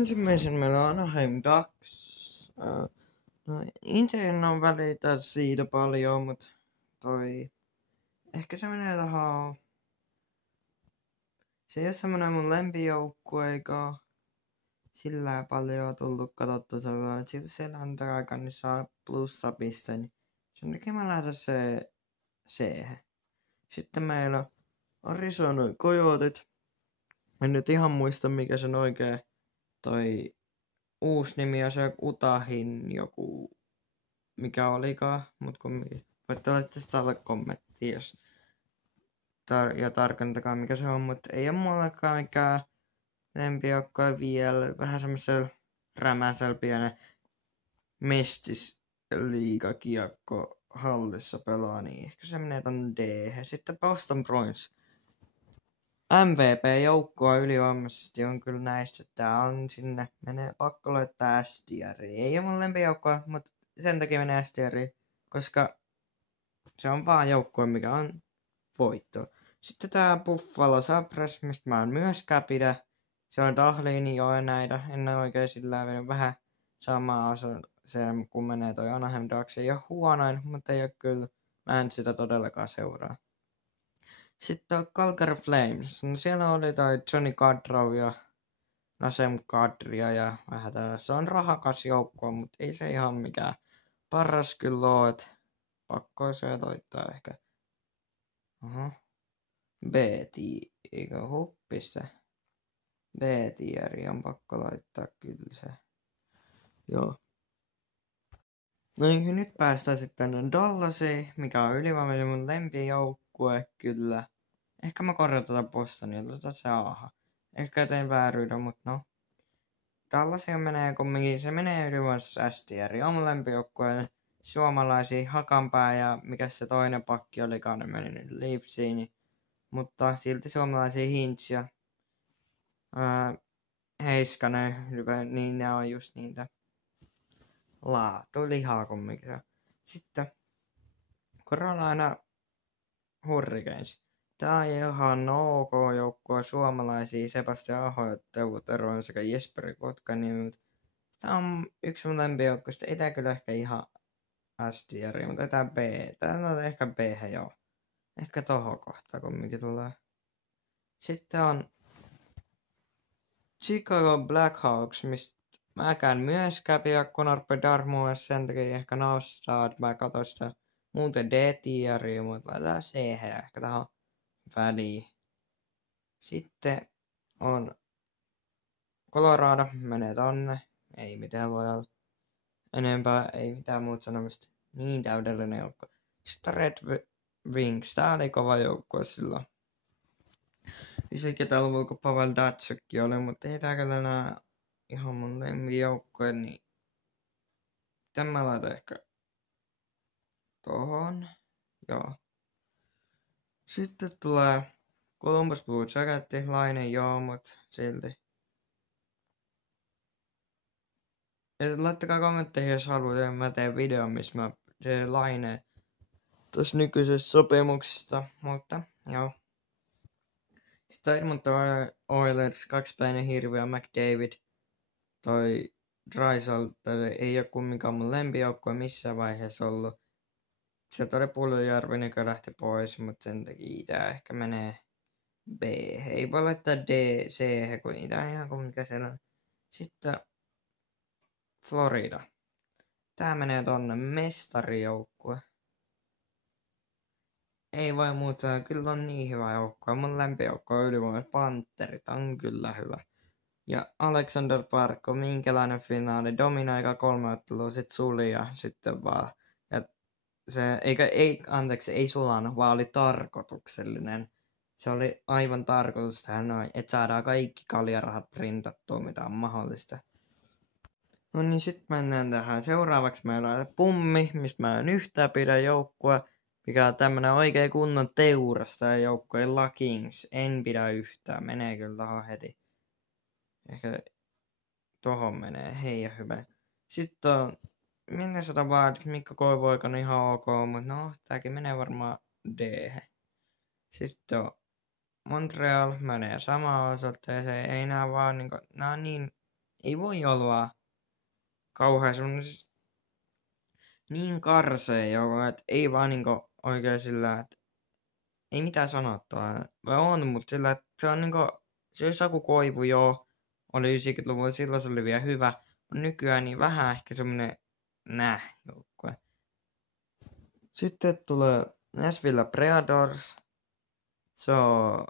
ensimmäisen meillä on Anaheim Ducks. No, itse en ole välitä siitä paljon, mutta ehkä se menee tähän. Se ei ole semmonen mun lempijoukkue, eikä sillä paljon tullut katsottua sellainen. Silti siellä on aika, niin saa plussapiste, niin sen takia mä lähdän se C-hän. Sitten meillä on Arizona Coyotet. En nyt ihan muista mikä sen oikein uusi nimi on se Utahin joku, mikä olikaan, mut kun voitte laittaa sitä alle kommenttiin, jos ja tarkentakaa mikä se on, mutta ei ole mullekaan mikään lempijoukkue vielä, vähän semmoisella rämäsellä pienen mestisliigakiekko hallissa pelaa, niin ehkä se menee ton D. Sitten Boston Bruins. MVP-joukkoa ylivoimaisesti on kyllä näistä, että tää on sinne, menee pakko laittaa SDR. Ei ole mun lempijoukkoa, mutta sen takia menee SDR, koska se on vaan joukkue, mikä on voitto. Sitten tää Buffalo Sabres, mistä mä en myöskään pidä. Se on Dahlin jo näitä, en oikein sillä vähän samaa se, kun menee toi Anaheim Ducks. Ei ole huonoin, mutta ei ole kyllä, mä en sitä todellakaan seuraa. Sitten on Calgary Flames. No siellä oli toi Johnny Gaudreau ja Nasem Kadria ja vähän tällaista. Se on rahakas joukko, mutta ei se ihan mikään paras kyllä oo, et pakko se toittaa ehkä. Eikö huppista? B-tieri on pakko laittaa kyllä se. Joo. No niin, nyt päästään sitten Dallasiin, mikä on ylivoimaisesti mun lempijoukkue kyllä. Ehkä mä korjaan tuota Bostonia, se aha. Ehkä tein vääryyden, mutta no. Dallasiin menee kumminkin, se menee ylivoimaisesti STR. On mun lempijoukkue suomalaisia Hakanpää ja mikä se toinen pakki olikaan, ne meni nyt Leafsiin. Mutta silti suomalaisia Hintz ja Heiskanen, niin ne on just niitä laatulihaa kumminkin. Sitten Carolina Hurricanes. Tää on ihan ok joukkue suomalaisia Sebastian Aho ja Teuvo Teronen sekä Jesperi Kotkaniemi. Tää on yksi mun lempijoukkueista. Ei tää kyllä ehkä ihan STR, mutta tää B. Tää on ehkä B, joo. Ehkä tohon kohtaan kumminkin tulee. Sitten on Chicago Blackhawks, mistä mäkään myöskään pidä Conor Bedard sen takia ehkä nostaa, että mä katson sitä muuten D-tieriä, mutta laitetaan C ehkä tähän väliin. Sitten on Colorado, menee tonne, ei mitään voi olla enempää, ei mitään muuta sanomista, niin täydellinen joukko. Sitten Red Wings, tää oli kova joukkue silloin. Ysikin talvella, kun Pavel Datsukki oli, mutta ei tää kyllä enää ihan mun lempijoukkoja, niin tämä laitan ehkä tohon. Joo. Sitten tulee Columbus Blue Jacket, Laine joo, mut silti. Ja laittakaa kommentteihin, jos haluatte, mä teen videon, missä mä teen Laine tossa nykyisessä sopimuksesta, mutta joo. Sitten Edmonton Oilers, kaksipäinen hirviö, McDavid, toi Draisaitl ei oo kumminkaan mun lempijoukkue missään vaiheessa ollut. Sieltä oli Puljujärvi, joka lähti pois, mutta sen takia tää ehkä menee B. Ei voi laittaa D, C, kun tää on ihan kumminkaan siellä. Sitten Florida. Tää menee tonne mestarijoukkue. Ei voi muuta, kyllä on niin hyvä joukkue. Mun lempijoukkue on ylivoimaiset Panterit, on kyllä hyvä. Ja Alexander Parkko, minkälainen finaali, dominoika 3 ottelua, sit suli ja sitten vaan. Ja se, ei sulanut, vaan oli tarkoituksellinen. Se oli aivan tarkoitus tähän noin, että saadaan kaikki kaljarahat printattua, mitä on mahdollista. No niin, sit mennään tähän. Seuraavaksi meillä on Pummi, mistä mä en yhtään pidä joukkue, mikä on tämmönen oikein kunnon teurastaja joukkue, La Kings. En pidä yhtään, menee kyllä tohon heti. Ehkä tohon menee, hei ja hyvä. Sitten on Minnesota Wild, Mikko Koivuoikainen ihan ok, mutta no, tääkin menee varmaan D. Sitten on Montreal, menee samaan osoitteeseen, ei nää vaan niinku, nää on niin ei voi olla kauhean semmonen siis niin karsee joku, että ei vaan niinku oikein sillä, että ei mitään sanottua. Vai on, mutta sillä, että se on niinku, se on Saku Koivu joo, oli 90-luvulla, silloin se oli vielä hyvä, mutta nykyään niin vähän ehkä semmonen joukkue. Sitten tulee Nashville Predators. Se on,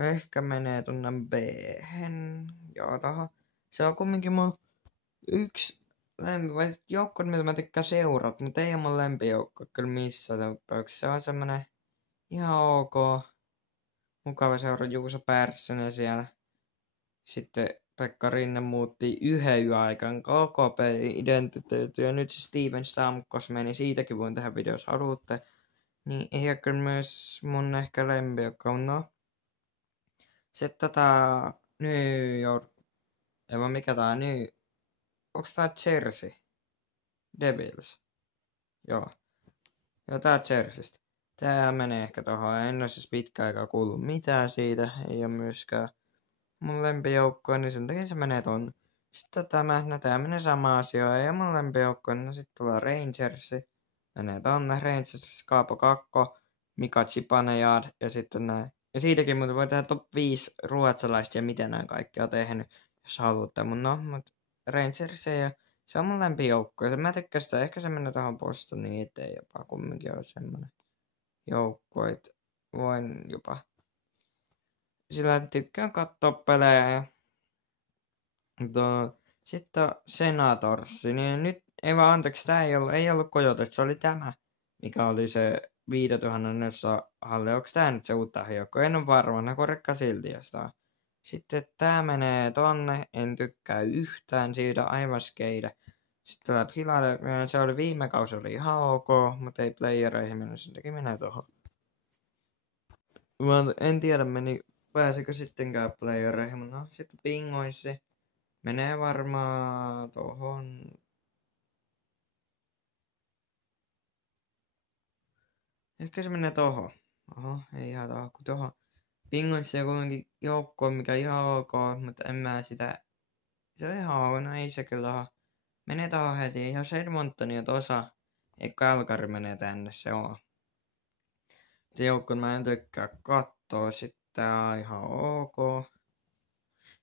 ehkä menee tonne B-hen, joo tohon. Se on kumminkin mun yksi joukkue, mitä mä tykkään seurata, mutta ei ole mun lempijoukkue kyllä missään tapauksessa. Se on semmonen ihan ok, mukava seura Juuso Pärssinen siellä. Sitten Pekka Rinne muutti yhden yön aikaan koko identiteetti ja nyt se Steven Stamkos meni, siitäkin voin tehdä video, jos haluatte. Niin ei ole kyllä myös mun ehkä lempijoukko, no. Sitten New York, ei vaan mikä tää onks tää Jersey? Devils. Joo. Joo, tää Jerseystä. Tää menee ehkä tohon. En oo siis pitkä aikaa kuullut mitään siitä. Ei oo myöskään mun lempijoukkoa, niin sen takia se menee tonne. Sitten tää menee sama asia. Ei oo mun lempijoukkoa, niin sitten tulee Rangersi. Menee tonne. Rangers, Kaapo Kakko, Mika Zibanejad ja sitten näin. Ja siitäkin muuten voi tehdä top 5 ruotsalaista ja miten nämä kaikki on tehnyt, jos haluatte. Mut Rangers ja se on mun lempijoukko. Ja mä tykkään sitä. Ehkä se menee tähän Bostoniin eteen jopa. Kumminkin on semmonen joukko, että voin jopa sillä tykkään katsoa pelejä. Ja sitten Senators. Niin nyt, ei vaan anteeksi, tää ei ollut Coyotes, se oli tämä, mikä oli se 5000 halli. Onks tää nyt se uutta joukko? En oo varma, ne korrekka silti jostain. Sitten tää menee tonne, en tykkää yhtään siitä, aivan skeide. Sitten tää Philadelphia, se oli viime kausi oli ihan ok, mutta ei playereihin mennyt, sen takia menee tohon. Mä en tiedä pääsikö sittenkään playereihin, mutta no, sitten Pingoissi menee varmaan tohon. Ehkä se menee tohon. Oho, ei ihan tohon, kun tohon. Pingoissi on kuitenkin joukko, mikä on ihan ok, mutta en mä sitä. Se on ihan ok, no ei se kyllä tohon. Menee tohon heti, jos Edmontoni on tossa, ei Calgary menee tänne, se on. Se joukko mä en tykkää kattoo, sitten tää on ihan ok.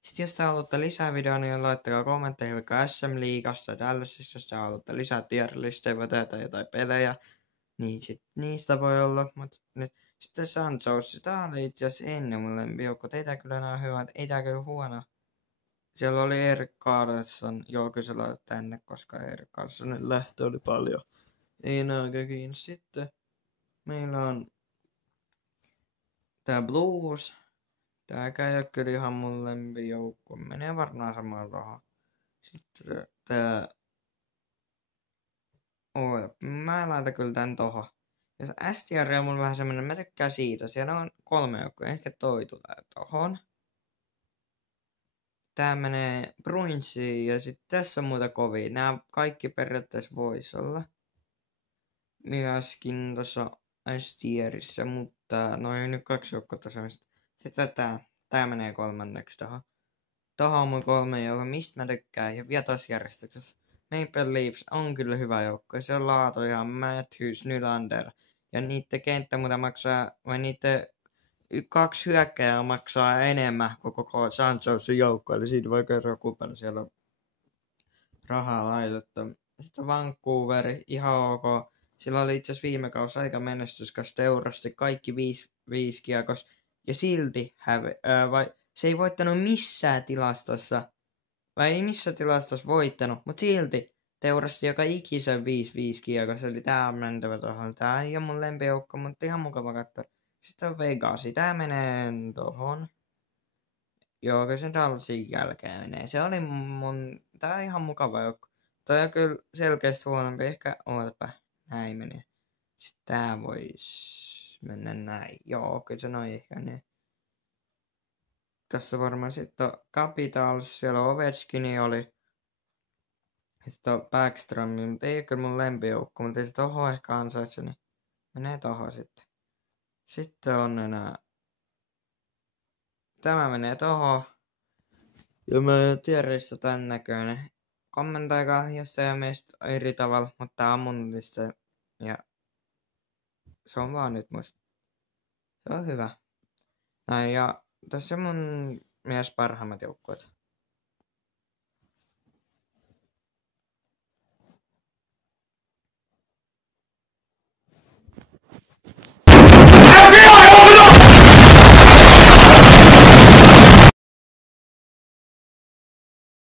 Sitten jos te haluatte lisää videoa, niin laittakaa kommentteihin vaikka SM-liigasta ja tällaisista, jos te haluatte lisää tier-listejä, voi tehdä jotain pelejä, niin sit niistä voi olla, mutta nyt sitten San Jose, tää oli itse asiassa ennen mun lempijoukko, ei kyllä nää hyvät, ei tää kyllä huono. Siellä oli Erik Karlsson, joo kyllä se laitat tänne, koska Erik Karlssonin lähtö oli paljon. Ei nää oikein kiinni. Sitten meillä on tää Blues. Tääkään ei oo kyllä ihan mun lempijoukko. Menee varmaan samalla tohon. Sitten tää... mä laitan kyllä tän tohon. Ja STR on mun vähän semmonen, mä tykkään siitä. Siellä on 3 joukkoa. Ehkä toi tulee tohon. Tää menee Bruinsiin ja sit tässä on muuta kovia. Nää kaikki periaatteessa vois olla. Myöskin tossa STRissä, mutta noin nyt 2 joukkoa tässä on. Sitten tää menee kolmanneksi tohon. Tohon on mun 3 joukkoa, mistä mä tykkään ja vielä tossa järjestyksessä. Maple Leafs on kyllä hyvä joukko. Se on laatu ihan Matthews, Nylander. Ja niitten kenttä muuta maksaa, vai niitten 2 hyökkääjää maksaa enemmän kuin koko San Josen joukko. Eli siitä voi kertoa kuinka paljon siellä on rahaa laitettu. Sitten Vancouver, ihan ok. Sillä oli itse asiassa viime kausi aika menestyskäs, teurasti kaikki 5 kiekos. Ja silti se ei voittanut missään tilastossa. Vai ei missään tilastossa voittanut, mutta silti teurasti joka ikisen 5-5 kiekos. Eli tää on mentävä tohon. Tää ei oo mun lempijoukko, mutta ihan mukava katsoa. Sitten on Vegasi. Tää menee tohon. Joo, kyllä sen Dallasin jälkeen menee. Se oli tää on ihan mukava joukko. Toi on kyllä selkeästi huonompi. Ehkä ootapa. Näin menee. Sitten tää vois mennä näin. Joo, kyllä se noin ehkä ne. Tässä varmaan sitten on Capitals. Siellä on Ovechkini oli. Sitten on Backstrom, mutta ei kyllä mun lempijoukko. Mutta ei se tohon ehkä ansaitse, niin menee tohon sitten. Sitten on enää. Tämä menee tohon. Ja mä tiedässä tän näköinen. Kommentoikaa, jos se on meistä eri tavalla, mutta tää on mun lista. Ja se on vaan nyt musta. Se on hyvä. Näin, ja tässä on mun mies parhaimmat joukkueet.